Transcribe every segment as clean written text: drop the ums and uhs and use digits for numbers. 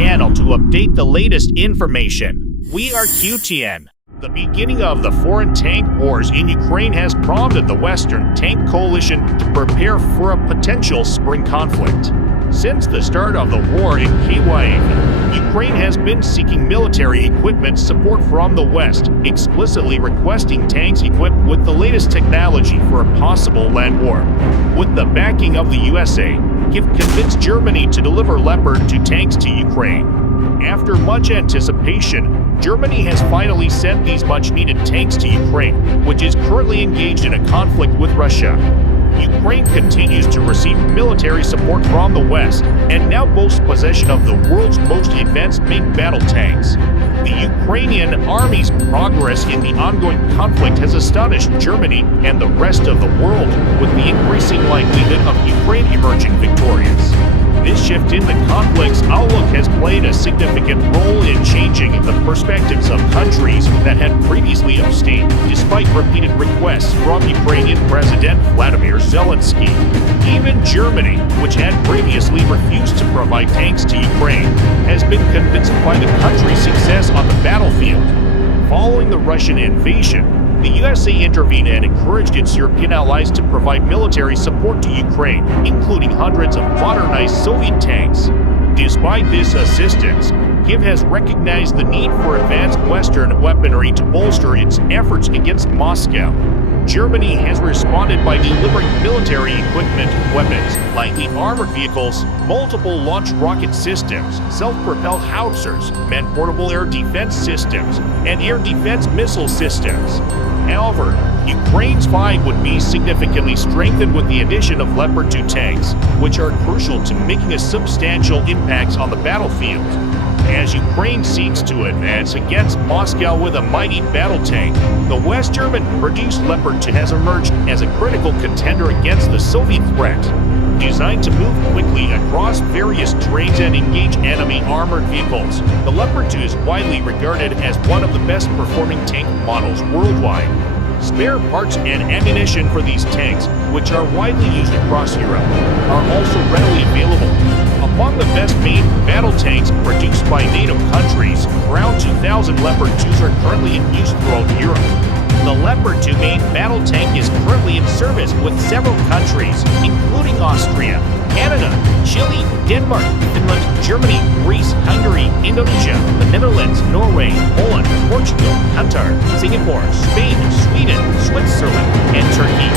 channel to update the latest information. We are QTN. The beginning of the foreign tank wars in Ukraine has prompted the Western tank coalition to prepare for a potential spring conflict. Since the start of the war in Kyiv, Ukraine has been seeking military equipment support from the West, explicitly requesting tanks equipped with the latest technology for a possible land war. With the backing of the USA, Kyiv convinced Germany to deliver Leopard 2 tanks to Ukraine. After much anticipation, Germany has finally sent these much-needed tanks to Ukraine, which is currently engaged in a conflict with Russia. Ukraine continues to receive military support from the West and now boasts possession of the world's most advanced main battle tanks. The Ukrainian Army's progress in the ongoing conflict has astonished Germany and the rest of the world, with the increasing likelihood of Ukraine emerging victorious. This shift in the conflict's outlook has played a significant role in changing the perspectives of countries that had previously abstained, despite repeated requests from Ukrainian President Vladimir Zelenski. Even Germany, which had previously refused to provide tanks to Ukraine, has been convinced by the country's success on the battlefield. Following the Russian invasion, the USA intervened and encouraged its European allies to provide military support to Ukraine, including hundreds of modernized Soviet tanks. Despite this assistance, Kyiv has recognized the need for advanced Western weaponry to bolster its efforts against Moscow. Germany has responded by delivering military equipment, weapons, lightly armored vehicles, multiple launch rocket systems, self-propelled howitzers, man-portable air defense systems, and air defense missile systems. However, Ukraine's fight would be significantly strengthened with the addition of Leopard 2 tanks, which are crucial to making a substantial impact on the battlefield. As Ukraine seeks to advance against Moscow with a mighty battle tank, the West German-produced Leopard 2 has emerged as a critical contender against the Soviet threat. Designed to move quickly across various terrains and engage enemy armored vehicles, the Leopard 2 is widely regarded as one of the best-performing tank models worldwide. Spare parts and ammunition for these tanks, which are widely used across Europe, are also readily available. Among the best main battle tanks produced by NATO countries, around 2,000 Leopard 2s are currently in use throughout Europe. The Leopard 2 main battle tank is currently in service with several countries, including Austria, Canada, Chile, Denmark, Finland, Germany, Greece, Hungary, Indonesia, the Netherlands, Norway, Poland, Portugal, Qatar, Singapore, Spain, Sweden, Switzerland, and Turkey.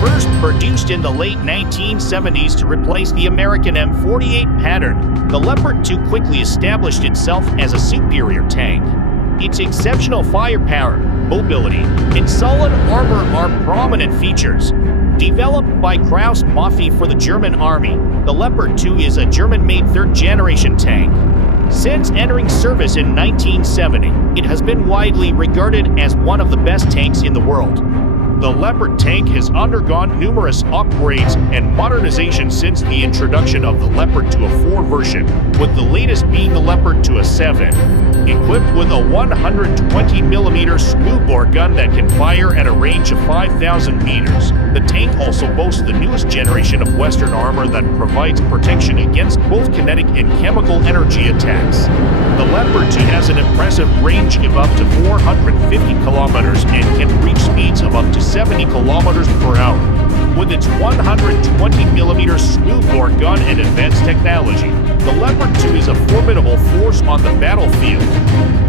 First produced in the late 1970s to replace the American M48 pattern, the Leopard 2 quickly established itself as a superior tank. Its exceptional firepower, mobility, and solid armor are prominent features. Developed by Krauss-Maffei for the German Army, the Leopard 2 is a German-made third-generation tank. Since entering service in 1970, it has been widely regarded as one of the best tanks in the world. The Leopard tank has undergone numerous upgrades and modernization since the introduction of the Leopard 2A4 version, with the latest being the Leopard 2A7. Equipped with a 120mm smoothbore gun that can fire at a range of 5,000 meters, the tank also boasts the newest generation of Western armor that provides protection against both kinetic and chemical energy attacks. The Leopard 2 has an impressive range of up to 450 kilometers and can reach speeds of up to 70 kilometers per hour. With its 120mm smoothbore gun and advanced technology, the Leopard 2 is a formidable force on the battlefield.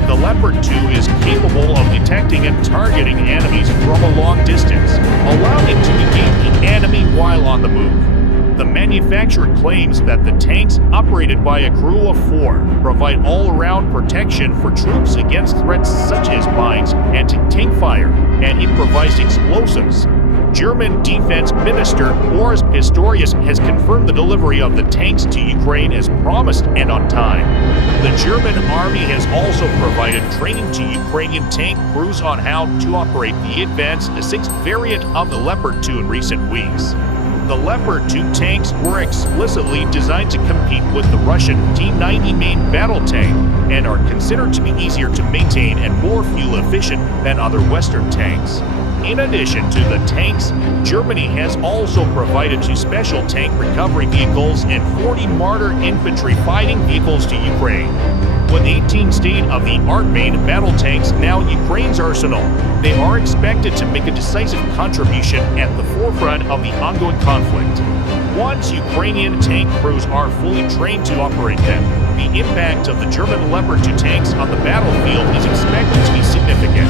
The Leopard 2 is capable of detecting and targeting enemies from a long distance, allowing it to engage the enemy while on the move. The manufacturer claims that the tanks, operated by a crew of 4, provide all-around protection for troops against threats such as mines, anti-tank fire, and improvised explosives. German Defense Minister Boris Pistorius has confirmed the delivery of the tanks to Ukraine as promised and on time. The German Army has also provided training to Ukrainian tank crews on how to operate the Advanced 6 variant of the Leopard 2 in recent weeks. The Leopard 2 tanks were explicitly designed to compete with the Russian T-90 main battle tank and are considered to be easier to maintain and more fuel efficient than other Western tanks. In addition to the tanks, Germany has also provided 2 special tank recovery vehicles and 40 Marder infantry fighting vehicles to Ukraine. With 18 state-of-the-art main battle tanks now in Ukraine's arsenal, they are expected to make a decisive contribution at the forefront of the ongoing conflict. Once Ukrainian tank crews are fully trained to operate them, the impact of the German Leopard 2 tanks on the battlefield is expected to be significant.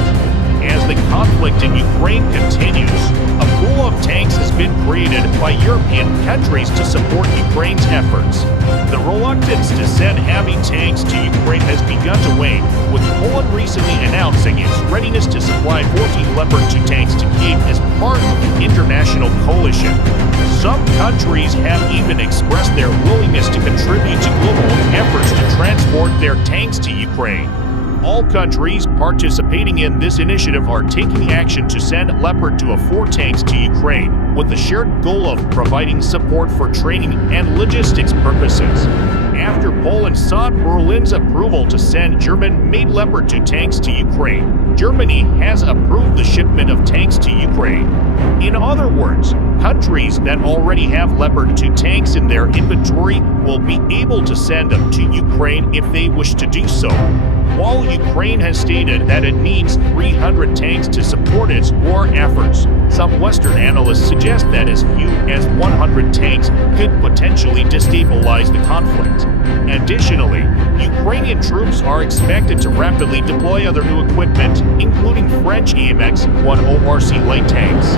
As the conflict in Ukraine continues, a pool of tanks has been created by European countries to support Ukraine's efforts. The reluctance to send heavy tanks to Ukraine has begun to wane, with Poland recently announcing its readiness to supply 14 Leopard 2 tanks to Kyiv as part of the international coalition. Some countries have even expressed their willingness to contribute to global efforts to transport their tanks to Ukraine. All countries participating in this initiative are taking action to send Leopard 2 tanks to Ukraine, with the shared goal of providing support for training and logistics purposes. After Poland sought Berlin's approval to send German-made Leopard 2 tanks to Ukraine, Germany has approved the shipment of tanks to Ukraine. In other words, countries that already have Leopard 2 tanks in their inventory will be able to send them to Ukraine if they wish to do so. While Ukraine has stated that it needs 300 tanks to support its war efforts, some Western analysts suggest that as few as 100 tanks could potentially destabilize the conflict. Additionally, Ukrainian troops are expected to rapidly deploy other new equipment, including French AMX-1 ORC light tanks.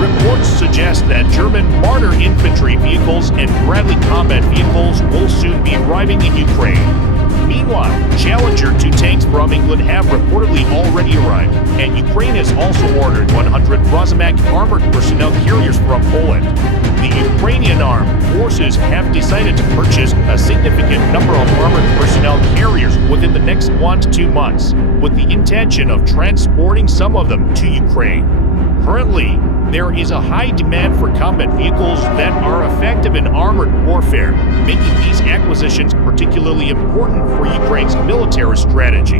Reports suggest that German Marder infantry vehicles and Bradley combat vehicles will soon be arriving in Ukraine. Meanwhile, Challenger 2 tanks from England have reportedly already arrived, and Ukraine has also ordered 100 Rosomak armored personnel carriers from Poland. The Ukrainian armed forces have decided to purchase a significant number of armored personnel carriers within the next 1 to 2 months, with the intention of transporting some of them to Ukraine. Currently, there is a high demand for combat vehicles that are effective in armored warfare, making these acquisitions particularly important for Ukraine's military strategy.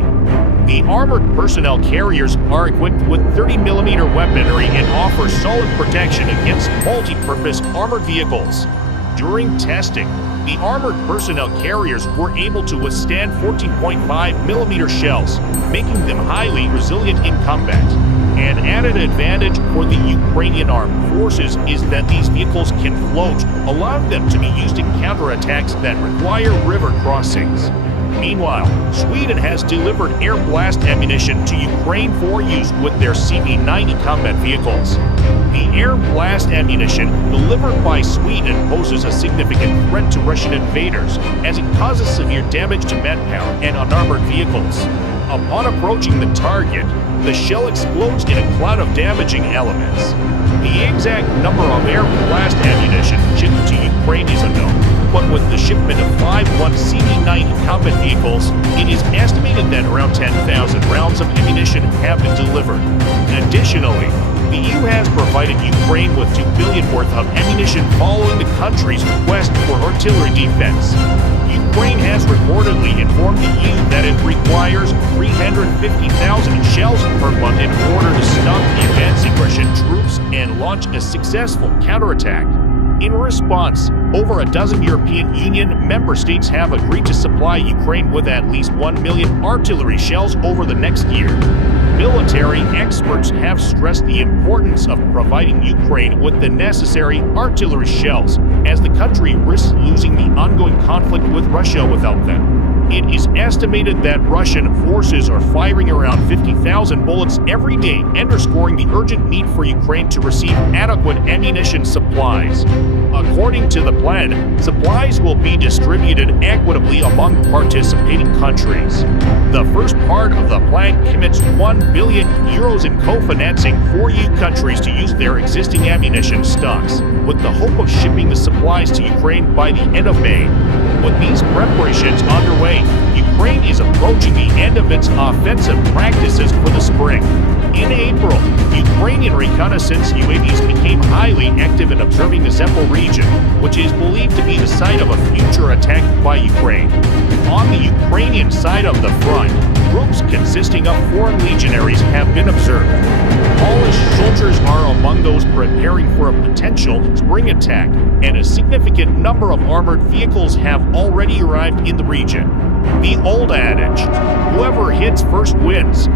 The armored personnel carriers are equipped with 30mm weaponry and offer solid protection against multi-purpose armored vehicles. During testing, the armored personnel carriers were able to withstand 14.5mm shells, making them highly resilient in combat. An added advantage for the Ukrainian armed forces is that these vehicles can float, allowing them to be used in counterattacks that require river crossings. Meanwhile, Sweden has delivered air blast ammunition to Ukraine for use with their CV-90 combat vehicles. The air blast ammunition delivered by Sweden poses a significant threat to Russian invaders, as it causes severe damage to manpower and unarmored vehicles. Upon approaching the target, the shell explodes in a cloud of damaging elements. The exact number of air blast ammunition shipped to Ukraine is unknown, but with the shipment of 5 CV-90 combat vehicles, it is estimated that around 10,000 rounds of ammunition have been delivered. Additionally, the EU has provided Ukraine with $2 billion worth of ammunition following the country's request for artillery defense. Ukraine has reportedly informed the EU that it requires 350,000 shells per month in order to stop the advancing Russian troops and launch a successful counterattack. In response, over a dozen European Union member states have agreed to supply Ukraine with at least 1 million artillery shells over the next year. Military experts have stressed the importance of providing Ukraine with the necessary artillery shells, as the country risks losing the ongoing conflict with Russia without them. It is estimated that Russian forces are firing around 50,000 bullets every day, underscoring the urgent need for Ukraine to receive adequate ammunition supplies. According to the plan, supplies will be distributed equitably among participating countries. The first part of the plan commits €1 billion in co-financing for EU countries to use their existing ammunition stocks, with the hope of shipping the supplies to Ukraine by the end of May. With these preparations underway, Ukraine is approaching the end of its offensive practices for the spring. In April, Ukrainian reconnaissance UAVs became highly active in observing the Zepel region, which is believed to be the site of a future attack by Ukraine. On the Ukrainian side of the front, groups consisting of foreign legionaries have been observed. Polish soldiers are among those preparing for a potential spring attack, and a significant number of armored vehicles have already arrived in the region. The old adage, "Whoever hits first wins,"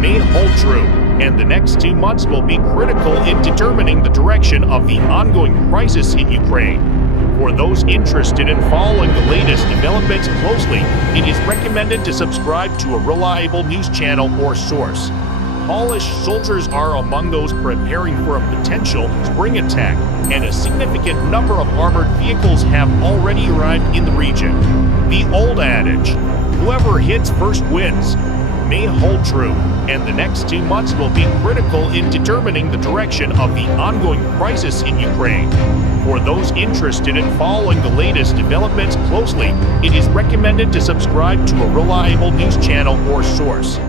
may hold true, and the next 2 months will be critical in determining the direction of the ongoing crisis in Ukraine. For those interested in following the latest developments closely, it is recommended to subscribe to a reliable news channel or source. Polish soldiers are among those preparing for a potential spring attack, and a significant number of armored vehicles have already arrived in the region. The old adage, "Whoever hits first wins," may hold true, and the next 2 months will be critical in determining the direction of the ongoing crisis in Ukraine. For those interested in following the latest developments closely, it is recommended to subscribe to a reliable news channel or source.